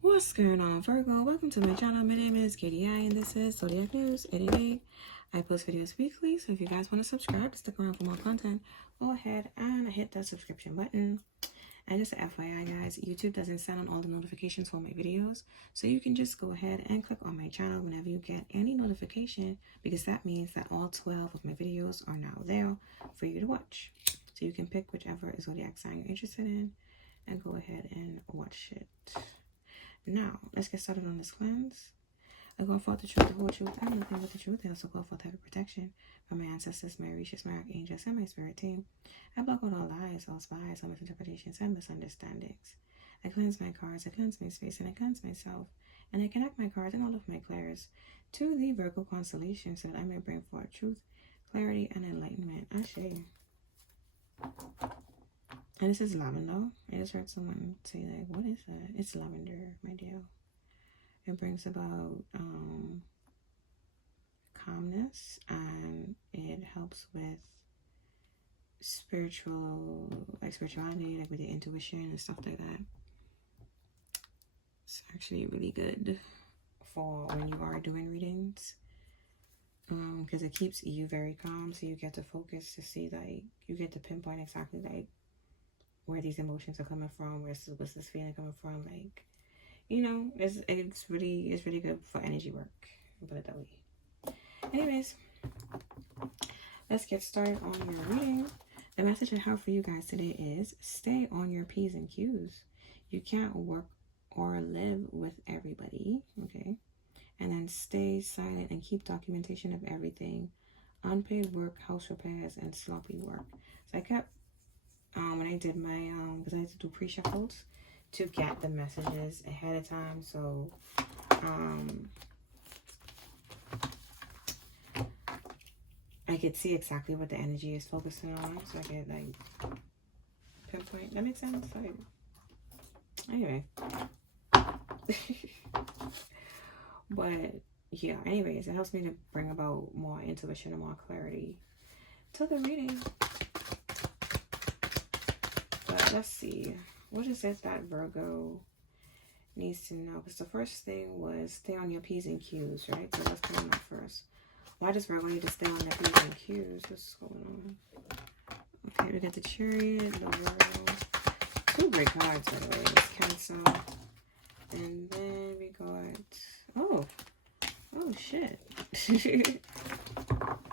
What's going on, Virgo? Welcome to my channel. My name is Katie and this is Zodiac News 88. I post videos weekly, so if you guys want to subscribe, stick around for more content, go ahead and hit that subscription button. And just FYI, guys, YouTube doesn't send on all the notifications for my videos, so you can just go ahead and click on my channel whenever you get any notification, because that means that all 12 of my videos are now there for you to watch. So you can pick whichever zodiac sign you're interested in and go ahead and watch it. Now, let's get started on this cleanse. I go forth the truth, the whole truth, and nothing but the truth. I also go forth heavy protection from my ancestors, my riches, my archangels, and my spirit team. I block out all lies, all spies, all misinterpretations, and misunderstandings. I cleanse my cards, I cleanse my space, and I cleanse myself. And I connect my cards and all of my clairs to the Virgo constellation so that I may bring forth truth, clarity, and enlightenment. Ashe. And this is lavender. I just heard someone say, like, what is that? It's lavender, my dear. It brings about calmness, and it helps with spirituality, like with your intuition and stuff like that. It's actually really good for when you are doing readings, because it keeps you very calm, so you get to focus to see, like, you get to pinpoint exactly, like, where these emotions are coming from, where's this feeling coming from, like, you know, it's really good for energy work, put it that way. Anyways, let's get started on your reading. The message I have for you guys today is stay on your P's and Q's. You can't work or live with everybody, okay? And then stay silent and keep documentation of everything. Unpaid work, house repairs, and sloppy work. So I kept, when I did my, because I had to do pre-shuffles to get the messages ahead of time. So, I could see exactly what the energy is focusing on, so I could, like, pinpoint. That makes sense? Like, anyway. But, yeah, anyways, it helps me to bring about more intuition and more clarity to the reading. But let's see. What is it that Virgo needs to know? Because the first thing was stay on your P's and Q's, right? So let's put on that first. Why does Virgo need to stay on their P's and Q's? What's going on? Okay, we got the Chariot, the World. Two great cards, by the way. It's Cancer. And then we got... Oh, shit.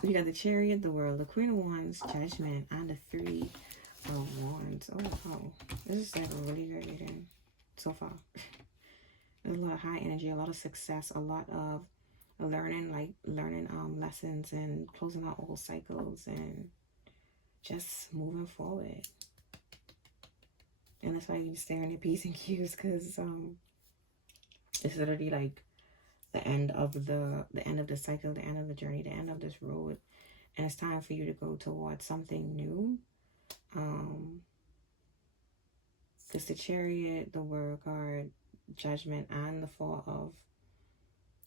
We got the Chariot, the World, the Queen of Wands, Judgment, and the Three of Wands. Oh, wow. This is like a really good reading so far. There's a lot of high energy, a lot of success, a lot of learning lessons and closing out old cycles and just moving forward. And that's why you need to stay on your P's and Q's, because it's literally like the end of the cycle, the end of the journey, the end of this road, and it's time for you to go towards something new. Because the Chariot, the World card, Judgment, and the Four of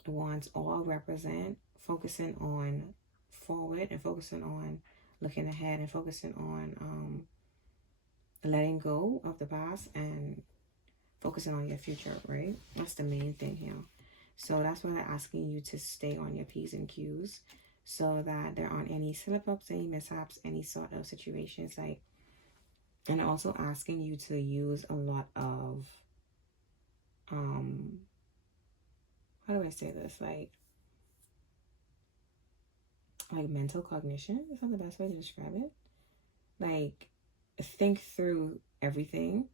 Wands all represent focusing on forward and focusing on looking ahead and focusing on letting go of the past and focusing on your future, right? That's the main thing here. So that's why they're asking you to stay on your P's and Q's so that there aren't any slip-ups, any mishaps, any sort of situations, like, and also asking you to use a lot of how do I say this, like mental cognition is not the best way to describe it. Like, think through everything,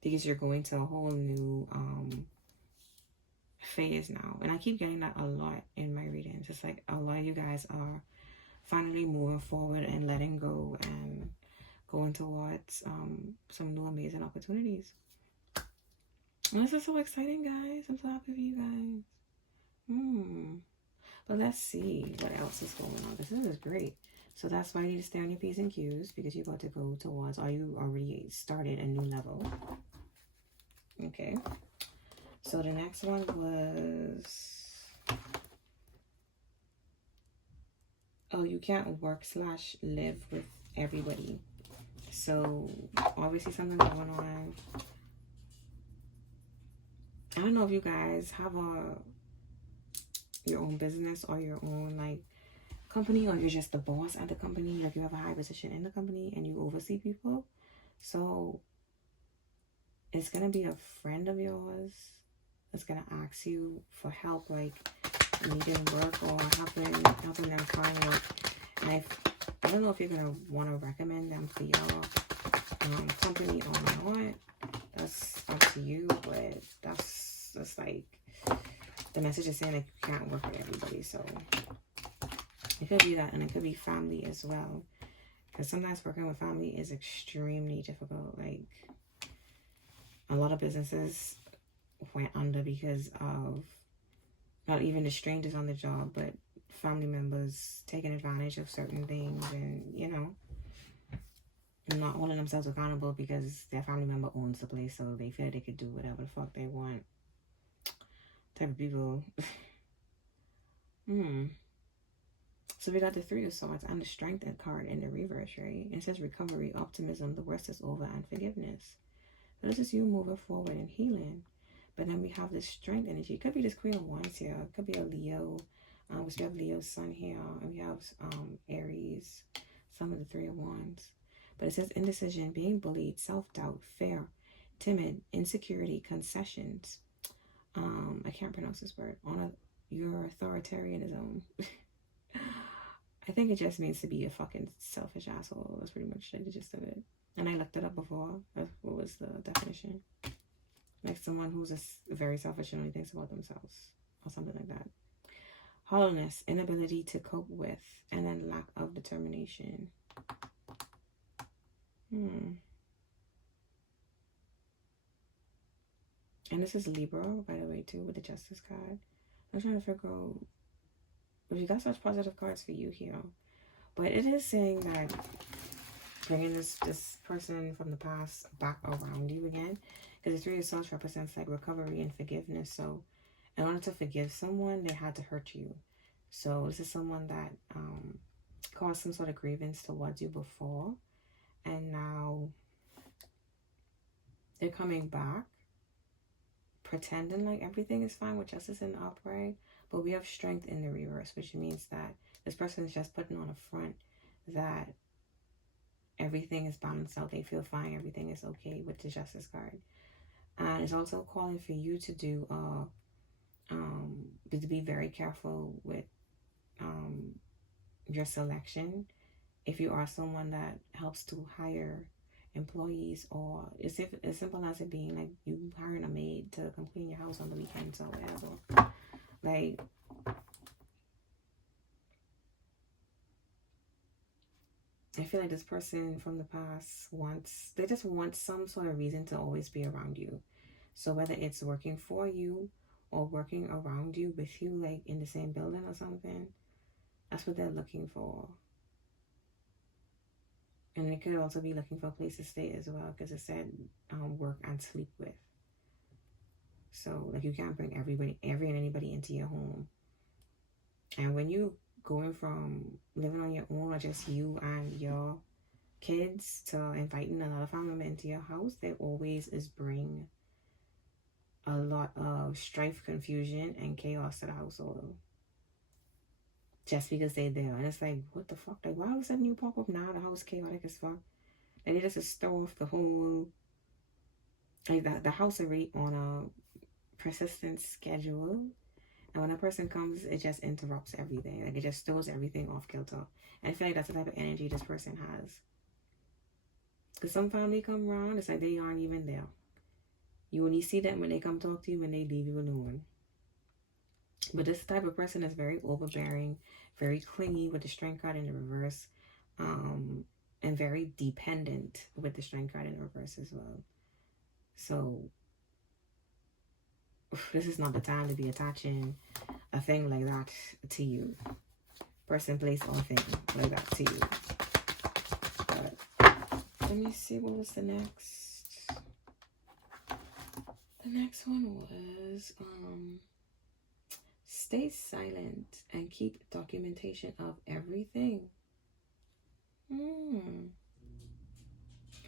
because you're going to a whole new phase now. And I keep getting that a lot in my readings. It's like a lot of you guys are finally moving forward and letting go and going towards some new amazing opportunities. And this is so exciting, guys. I'm so happy for you guys. But let's see what else is going on. This is great. So that's why you need to stay on your P's and Q's, because you're about to go towards, or you already started a new level. Okay. So the next one was, oh, you can't work/live with everybody. So obviously something's going on. I don't know if you guys have your own business or your own like company, or you're just the boss at the company, like you have a high position in the company and you oversee people. So it's gonna be a friend of yours that's gonna ask you for help, like needing work or helping them find work. And I don't know if you're gonna want to recommend them for your company or not. That's up to you, but that's like the message is saying that you can't work with everybody. So it could be that, and it could be family as well, because sometimes working with family is extremely difficult. Like a lot of businesses went under because of not even the strangers on the job, but family members taking advantage of certain things, and not holding themselves accountable because their family member owns the place, so they feel they could do whatever the fuck they want. Type of people. So we got the Three of Swords and the Strength card in the reverse, right? It says recovery, optimism, the worst is over, and forgiveness. So this is you moving forward and healing. But then we have this Strength energy. It could be this Queen of Wands here. It could be a Leo. Which we have Leo's Sun here. And we have Aries. Some of the Three of Wands. But it says indecision, being bullied, self-doubt, fear, timid, insecurity, concessions. I can't pronounce this word. Your authoritarianism. I think it just means to be a fucking selfish asshole. That's pretty much the gist of it. And I looked it up before. What was the definition? Like someone who's very selfish and only thinks about themselves. Or something like that. Hollowness, inability to cope with. And then lack of determination. And this is Libra, by the way, too, with the Justice card. I'm trying to figure out if you got such positive cards for you here. But it is saying that bringing this person from the past back around you again. Because the Three of Swords represents like recovery and forgiveness. So in order to forgive someone, they had to hurt you. So this is someone that caused some sort of grievance towards you before. And now they're coming back, pretending like everything is fine with Justice in the upright. But we have Strength in the reverse, which means that this person is just putting on a front that everything is balanced out. They feel fine. Everything is okay with the Justice card. And it's also calling for you to do, to be very careful with your selection. If you are someone that helps to hire employees, or it's as simple as it being like you hiring a maid to come clean your house on the weekends or whatever. Like, I feel like this person from the past they just want some sort of reason to always be around you. So whether it's working for you or working around you, with you, like in the same building or something, that's what they're looking for. And it could also be looking for a place to stay as well, because it said work and sleep with. So like you can't bring anybody into your home. And when you going from living on your own or just you and your kids to inviting another family member into your house, they always is bring a lot of strife, confusion, and chaos to the household. Just because they're there. And it's like, what the fuck? Like, why all of a sudden you pop up now? The house chaotic as fuck. And they just throw off the whole, like the house already on a persistent schedule. And when a person comes, it just interrupts everything. Like, it just throws everything off kilter. And I feel like that's the type of energy this person has. Because some family come around, it's like they aren't even there. You only see them when they come talk to you, when they leave you alone. But this type of person is very overbearing, very clingy with the Strength card in the reverse, and very dependent with the Strength card in the reverse as well. So this is not the time to be attaching a thing like that to you. Person, place, or thing like that to you. But let me see, what was the next? The next one was stay silent and keep documentation of everything.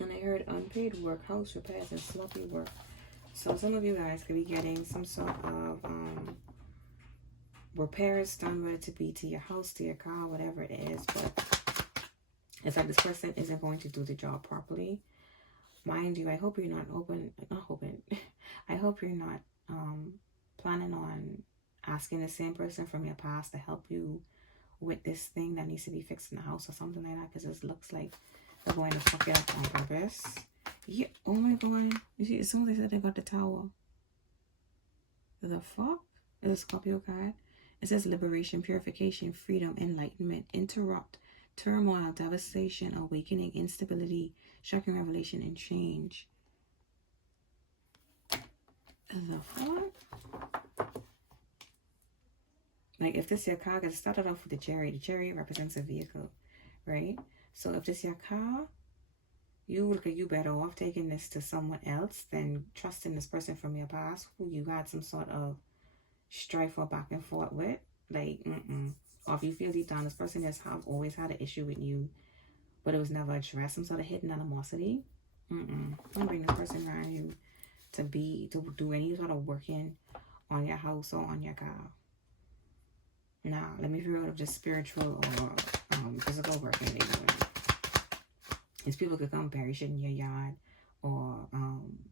And I heard unpaid work, house repairs, and sloppy work. So some of you guys could be getting some sort of repairs done, whether to be to your house, to your car, whatever it is. But it's like this person isn't going to do the job properly. Mind you, I hope you're not I hope you're not planning on asking the same person from your past to help you with this thing that needs to be fixed in the house or something like that, because it looks like they're going to fuck it up on purpose. Yeah, oh my god. You see, as soon as I said they got the tower. The fuck? It's a Scorpio card. It says liberation, purification, freedom, enlightenment, interrupt, turmoil, devastation, awakening, instability, shocking revelation, and change. The fuck? Like, if this is your car, because it started off with the chariot represents a vehicle, right? So if this is your car, you better off taking this to someone else than trusting this person from your past who you had some sort of strife or back and forth with. Like, or if you feel deep down this person has always had an issue with you, but it was never addressed, some sort of hidden animosity. Don't bring this person around you to do any sort of working on your house or on your car. Nah, let me figure out if just spiritual or physical working they doing. These people could come bury shit in your yard or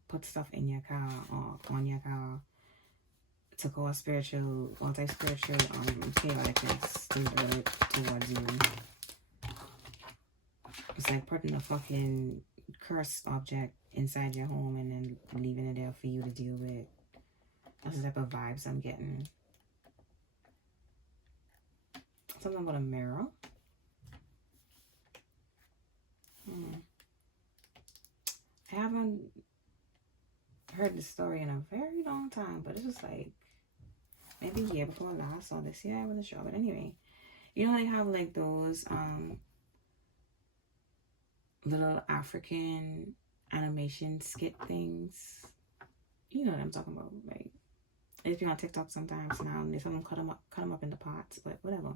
put stuff in your car or on your car to cause spiritual, anti-spiritual chaoticness towards you. It's like putting a fucking cursed object inside your home and then leaving it there for you to deal with. That's the type of vibes I'm getting. Something about a mirror. I haven't heard this story in a very long time, but it was like maybe a year before last or this year. I wasn't sure, but anyway, you know they have like those little African animation skit things. You know what I'm talking about, like if you're on TikTok sometimes now, and some of them cut them up into parts, but whatever.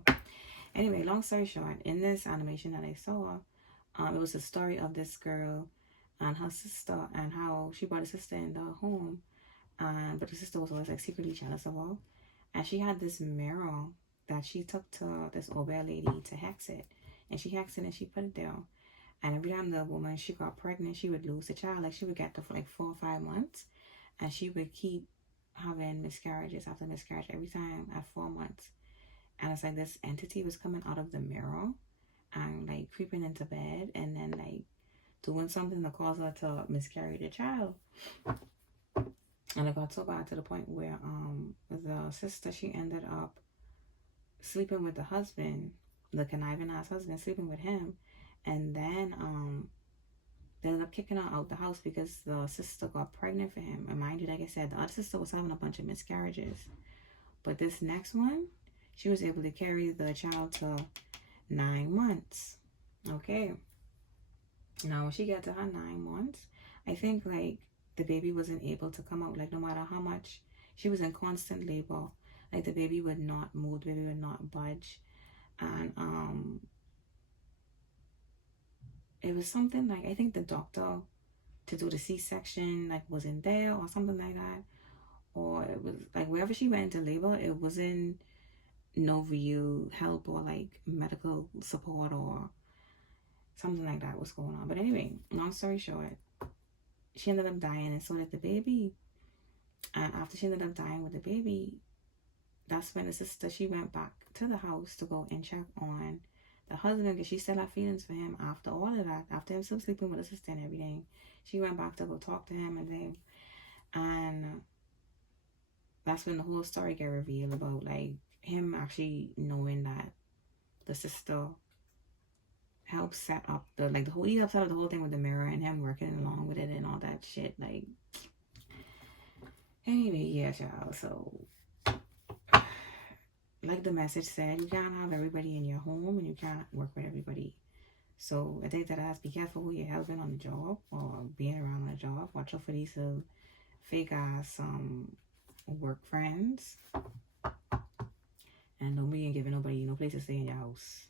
Anyway, long story short, in this animation that I saw, it was a story of this girl and her sister and how she brought her sister in the home, but the sister was always like secretly jealous of her, and she had this mirror that she took to this old lady to hex it, and she hexed it and she put it down, and every time the woman she got pregnant, she would lose the child. Like she would get to like 4 or 5 months, and she would keep having miscarriages after miscarriage every time at 4 months. And it's like this entity was coming out of the mirror and like creeping into bed and then like doing something to cause her to miscarry the child. And it got so bad to the point where the sister, she ended up sleeping with the husband, the conniving ass husband, sleeping with him, and then they ended up kicking her out the house because the sister got pregnant for him. And mind you, like I said, the other sister was having a bunch of miscarriages, but this next one, she was able to carry the child to 9 months. Okay. Now, when she got to her 9 months, I think like the baby wasn't able to come out. Like no matter how much, she was in constant labor. Like the baby would not move, the baby would not budge. And it was something like, I think the doctor to do the C-section like wasn't there or something like that. Or it was like wherever she went into labor, it wasn't no real help or like medical support or something like that was going on. But anyway, long story short, she ended up dying, and so did the baby. And after she ended up dying with the baby, that's when the sister, she went back to the house to go and check on the husband, because she still had feelings for him after all of that, after him still sleeping with the sister and everything. She went back to go talk to him and then, and that's when the whole story got revealed about like him actually knowing that the sister helped set up the whole, he helped set up the whole thing with the mirror and him working along with it and all that shit. Like anyway, yeah, child. So like the message said, you can't have everybody in your home and you can't work with everybody. So I think that I have to be careful who you're helping on the job or being around on the job. Watch out for these fake ass work friends. And don't be giving nobody no place to stay in your house,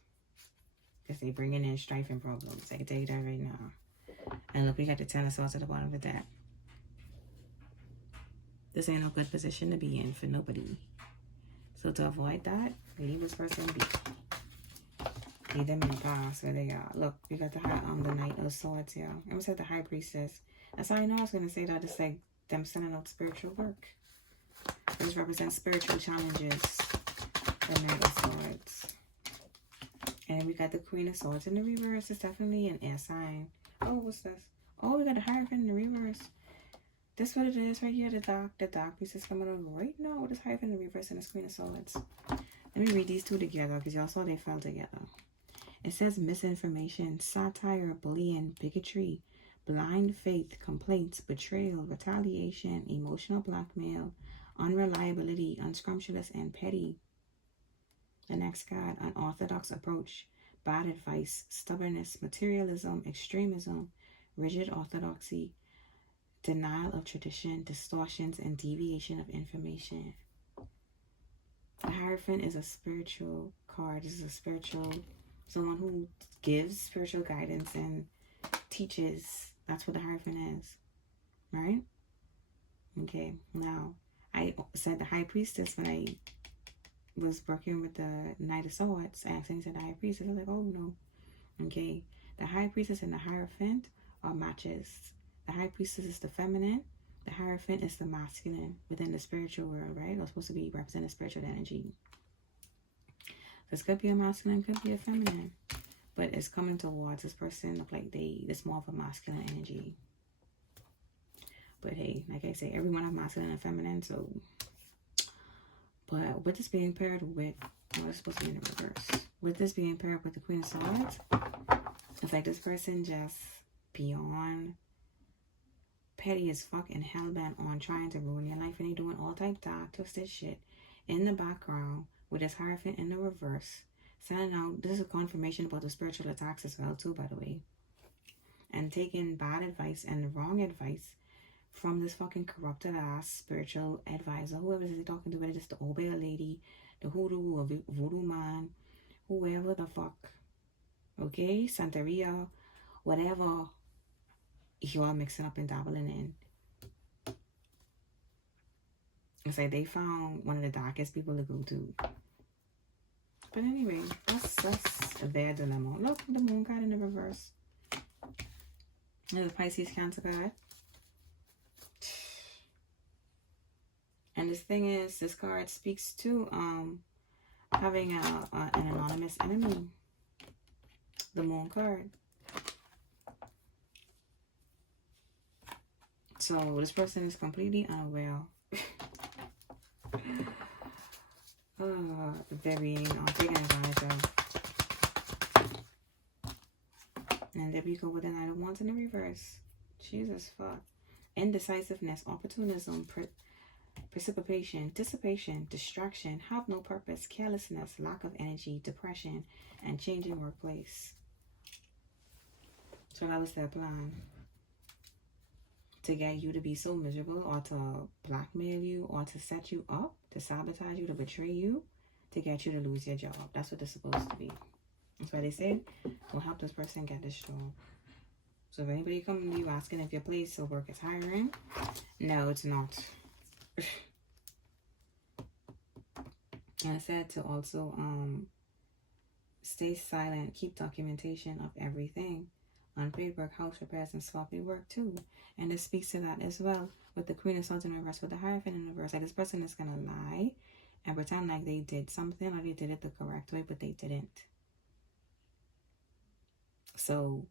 because they bringing in strife and problems. I can tell you that right now. And look, we got the Ten of Swords at the bottom of the deck. This ain't no good position to be in for nobody. So to avoid that, leave this person be. Leave them in the past where they are. Look, we got the Knight of Swords here. I almost said the High Priestess. That's how I know I was going to say that. It's like them sending out spiritual work. This represents spiritual challenges. The Knight of Swords. And then we got the Queen of Swords in the reverse. It's definitely an air sign. Oh, what's this? Oh, we got the Hierophant in the reverse. This what it is right here. The dark piece is coming on right now with this Hierophant in the reverse and this Queen of Swords. Let me read these two together because y'all saw they fell together. It says misinformation, satire, bullying, bigotry, blind faith, complaints, betrayal, retaliation, emotional blackmail, unreliability, unscrumptious, and petty. The next card, unorthodox approach, bad advice, stubbornness, materialism, extremism, rigid orthodoxy, denial of tradition, distortions, and deviation of information. The Hierophant is a spiritual card. This is a spiritual, someone who gives spiritual guidance and teaches. That's what the Hierophant is, right? Okay, now, I said the High Priestess when I was working with the Knight of Swords. I accidentally said the High Priestess. I was like, oh no. Okay, the High Priestess and the Hierophant are matches. The High Priestess is the feminine. The Hierophant is the masculine within the spiritual world, right? It's supposed to be representing spiritual energy. This could be a masculine, could be a feminine. But it's coming towards this person. Look like this more of a masculine energy. But hey, like I say, everyone have masculine and feminine, so. But with this being paired with, oh, it's supposed to be in the reverse. With this being paired with the Queen of Swords, it's like this person just beyond petty as fuck and hellbent on trying to ruin your life, and they doing all type dark, twisted shit in the background with this Hierophant in the reverse. Sending out, this is a confirmation about the spiritual attacks as well too, by the way. And taking bad advice and the wrong advice from this fucking corrupted ass spiritual advisor, whoever is talking to, whether it's the old bear lady, the hoodoo or voodoo man, whoever the fuck, okay, Santeria, whatever you are mixing up and dabbling in. It's like they found one of the darkest people to go to. But anyway, that's their dilemma. Look, the Moon card in the reverse. There's a Pisces Cancer card. And this thing is, this card speaks to having an anonymous enemy. The Moon card. So this person is completely unaware. They're being taken advantage of. And there we go with the Knight of Wands in the reverse. Jesus fuck. Indecisiveness, opportunism, precipitation, dissipation, distraction, have no purpose, carelessness, lack of energy, depression, and changing workplace. So that was their plan. To get you to be so miserable, or to blackmail you, or to set you up, to sabotage you, to betray you, to get you to lose your job. That's what it's supposed to be. That's why they said, we'll help this person get this job. So if anybody comes to you asking if your place of work is hiring, no, it's not. And I said to also stay silent, keep documentation of everything. Unpaid work, house repairs, and sloppy work too. And this speaks to that as well with the Queen of Swords in reverse, with the Hierophant in reverse. Like this person is gonna lie and pretend like they did something, or they did it the correct way, but they didn't. So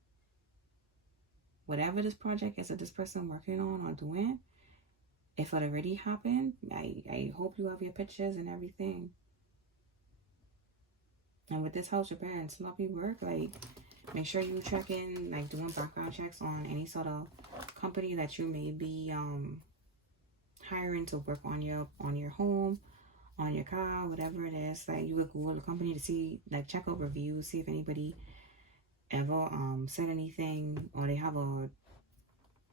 whatever this project is that this person working on or doing, if it already happened, I hope you have your pictures and everything. And with this house repair and sloppy work, like, make sure you check in, like doing background checks on any sort of company that you may be hiring to work on your home, on your car, whatever it is. Like you would Google the company to see, like check out reviews, see if anybody ever said anything, or they have a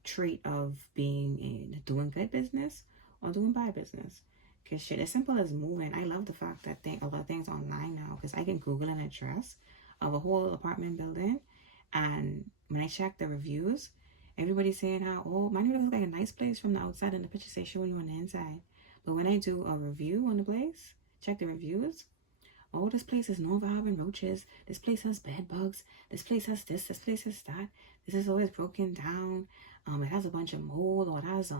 trait of being doing good business or doing bad business. Because shit, as simple as moving. I love the fact that a lot of things online now, because I can Google an address of a whole apartment building and when I checked the reviews, everybody's saying how, oh, my neighborhood looks like a nice place from the outside and the pictures say showing you on the inside. But when I do a review on the place, check the reviews, oh, this place is known for having roaches. This place has bed bugs. This place has this. This place has that. This is always broken down. It has a bunch of mold, or it has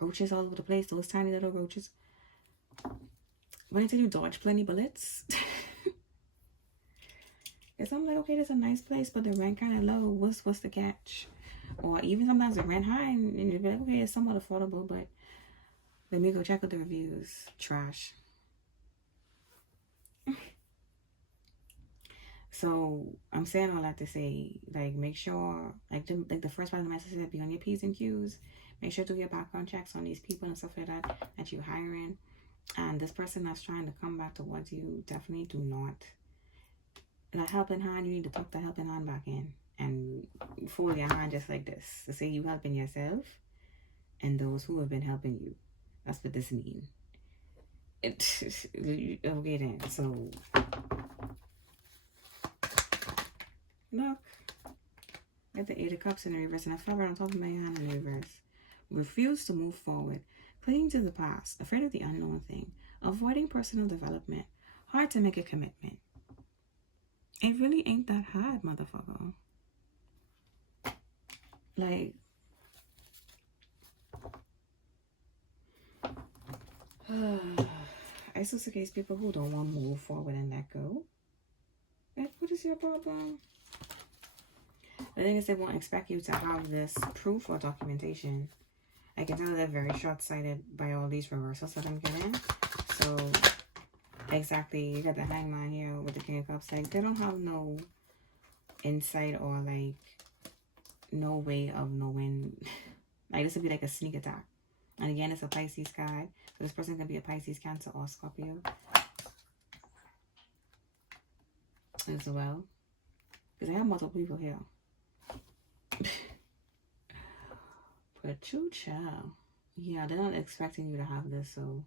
roaches all over the place. Those tiny little roaches. When I tell you dodge plenty bullets, because I'm like, okay, this is a nice place, but the rent kind of low. What's the catch? Or even sometimes the rent high, and you'd be like, okay, it's somewhat affordable, but let me go check out the reviews. Trash. So I'm saying all that to say, like, make sure, like the first part of the message said, be on your P's and Q's. Make sure to do your background checks on these people and stuff like that you're hiring. And this person that's trying to come back towards you, definitely do not. That helping hand, you need to tuck the helping hand back in and fold your hand just like this to say you helping yourself and those who have been helping you. That's what this means. Okay then, so look at the Eight of Cups in the reverse, and I fell right on top of my hand in the reverse. Refuse to move forward, clinging to the past, afraid of the unknown thing, avoiding personal development, hard to make a commitment. It really ain't that hard, motherfucker. Like, I still case people who don't want to move forward and let go. Like, what is your problem? The thing is, they won't expect you to have this proof or documentation. I can tell they're very short-sighted by all these reversals that I'm getting. So, exactly, you got the Hangman here with the King of Cups. Like, they don't have no insight or, like, no way of knowing. Like, this would be like a sneak attack. And again, it's a Pisces card. So this person can be a Pisces, Cancer, or Scorpio as well. Because I have multiple people here. But you, child. Yeah, they're not expecting you to have this, so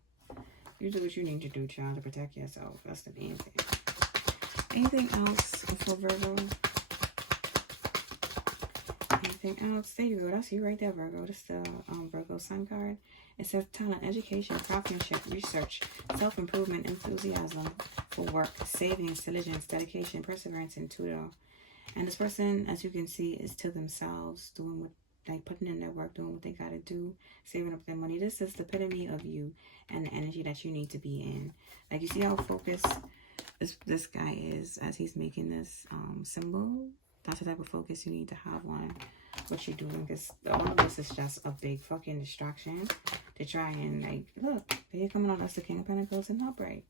you do what you need to do, child, to protect yourself. That's the main thing. Anything else for Virgo? Anything else? There you go. That's you right there, Virgo. That's the Virgo Sun card. It says talent, education, craftsmanship, research, self-improvement, enthusiasm for work, savings, diligence, dedication, perseverance, and tutor. And this person, as you can see, is to themselves, doing what, like, putting in their work, doing what they gotta do, saving up their money. This is the epitome of you and the energy that you need to be in. Like, you see how focused this guy is as he's making this symbol? That's the type of focus you need to have on what you're doing, because all of this is just a big fucking distraction to try and, like, look, they're coming on us, the King of Pentacles and Upright.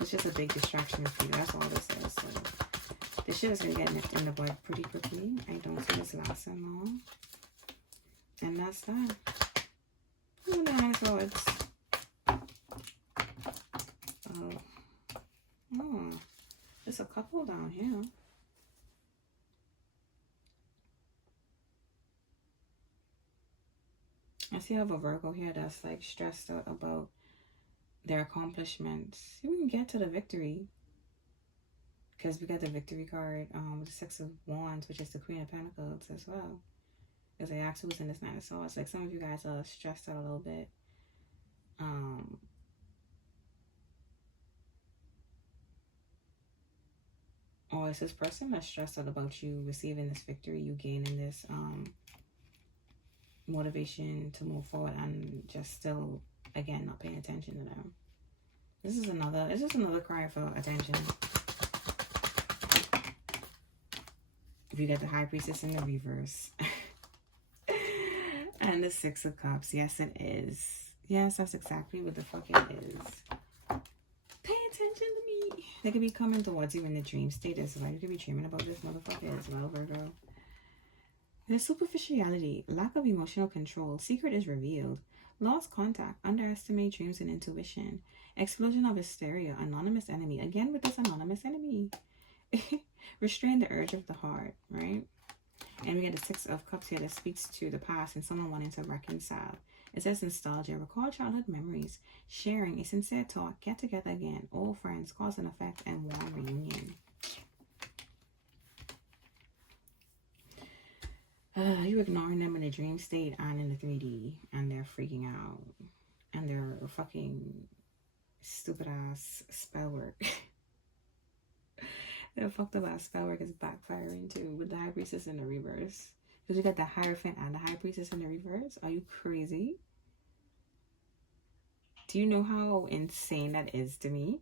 It's just a big distraction for you. That's all this is. So this shit is gonna get nipped in the bud pretty quickly. I don't see this lasting long. And that's that. Oh, the Nine of Swords. Oh, there's a couple down here. I see I have a Virgo here that's, like, stressed out about their accomplishments. We can get to the victory, because we got the victory card with the Six of Wands, which is the Queen of Pentacles as well. Because I asked who's in this Nine of Swords. Like, some of you guys are stressed out a little bit. Or it's this person that's stressed out about you receiving this victory, you gaining this motivation to move forward, and just still, again, not paying attention to them. This is just another cry for attention. If you get the High Priestess in the reverse. And the Six of Cups. Yes, it is. Yes, that's exactly what the fuck it is. Pay attention to me. They could be coming towards you in the dream state as well. You could be dreaming about this motherfucker as well, Virgo. There's superficiality, lack of emotional control, secret is revealed, lost contact, underestimate dreams and intuition, explosion of hysteria, anonymous enemy. Again with this anonymous enemy. Restrain the urge of the heart, right? And we get the Six of Cups here that speaks to the past and someone wanting to reconcile. It says nostalgia, recall childhood memories, sharing a sincere talk, get together again, old friends, cause and effect, and warm reunion. You ignoring them in the dream state and in the 3D, and they're freaking out, and they're fucking stupid ass spell work. Their fucked up ass spell work is backfiring too with the High Priestess in the reverse. Because you got the Hierophant and the High Priestess in the reverse. Are you crazy? Do you know how insane that is to me?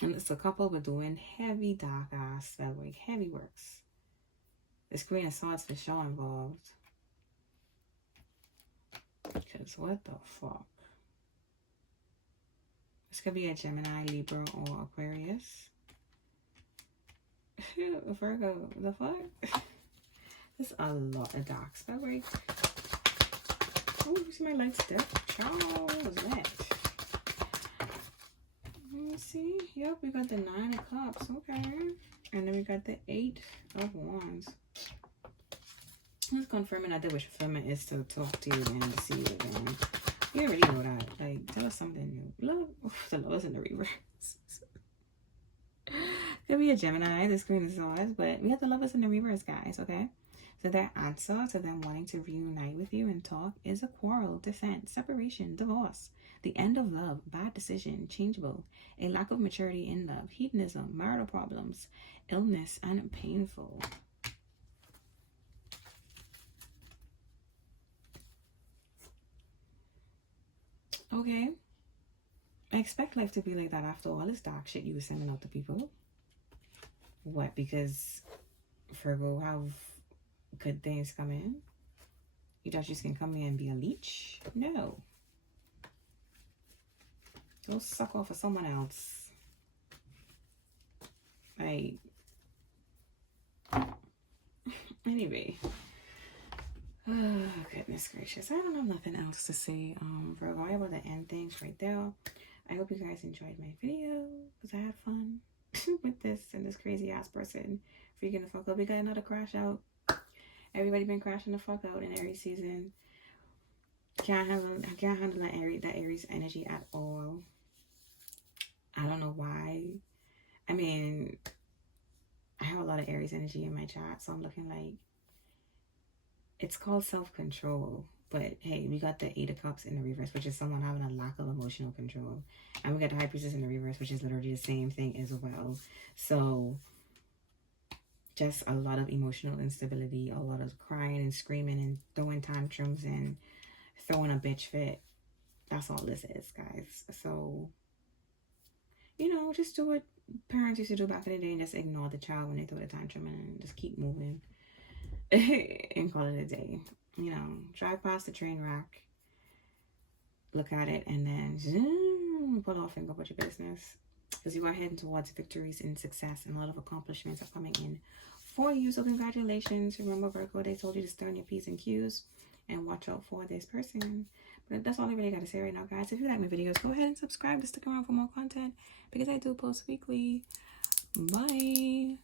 And it's a couple with doing heavy dark ass spell work, heavy works. This Queen of Swords for sure involved. Because what the fuck? This could be a Gemini, Libra, or Aquarius. Virgo, the fuck? There's a lot of dark spell work. Oh, you see my light step? Charles, that. Let me see. Yep, we got the 9 of Cups. Okay. And then we got the 8 of Wands. Who's confirming that the wish fulfillment is to talk to you and to see you again? You already know that. Like, tell us something new. Look, the Lovers in the reverse. Could be a Gemini, the Queen of Swords, but we have the Lovers in the reverse, guys, okay? So their answer to them wanting to reunite with you and talk is a quarrel, defense, separation, divorce, the end of love, bad decision, changeable, a lack of maturity in love, hedonism, marital problems, illness, and painful. Okay. I expect life to be like that after all this dark shit you were sending out to people. What? Because Virgo have good things come in? You thought you just can come in and be a leech? No. Go suck off of someone else. Like, anyway. Oh, goodness gracious. I don't have nothing else to say. Virgo, I'm about to end things right there. I hope you guys enjoyed my video because I had fun with this and this crazy ass person freaking the fuck up. We got another crash out. Everybody been crashing the fuck out in Aries season. I can't handle that Aries energy at all. I don't know why. I mean, I have a lot of Aries energy in my chart, so I'm looking like it's called self-control. But hey, we got the 8 of Cups in the reverse, which is someone having a lack of emotional control. And we got the High Priestess in the reverse, which is literally the same thing as well. So just a lot of emotional instability, a lot of crying and screaming and throwing tantrums and throwing a bitch fit. That's all this is, guys. So, you know, just do what parents used to do back in the day and just ignore the child when they throw the tantrum and just keep moving and call it a day. You know, drive past the train wreck, look at it, and then pull off and go about your business. Because you are heading towards victories and success, and a lot of accomplishments are coming in for you. So congratulations. Remember, Virgo, they told you to stay on your P's and Q's and watch out for this person. But that's all I really got to say right now, guys. If you like my videos, go ahead and subscribe to stick around for more content because I do post weekly. Bye.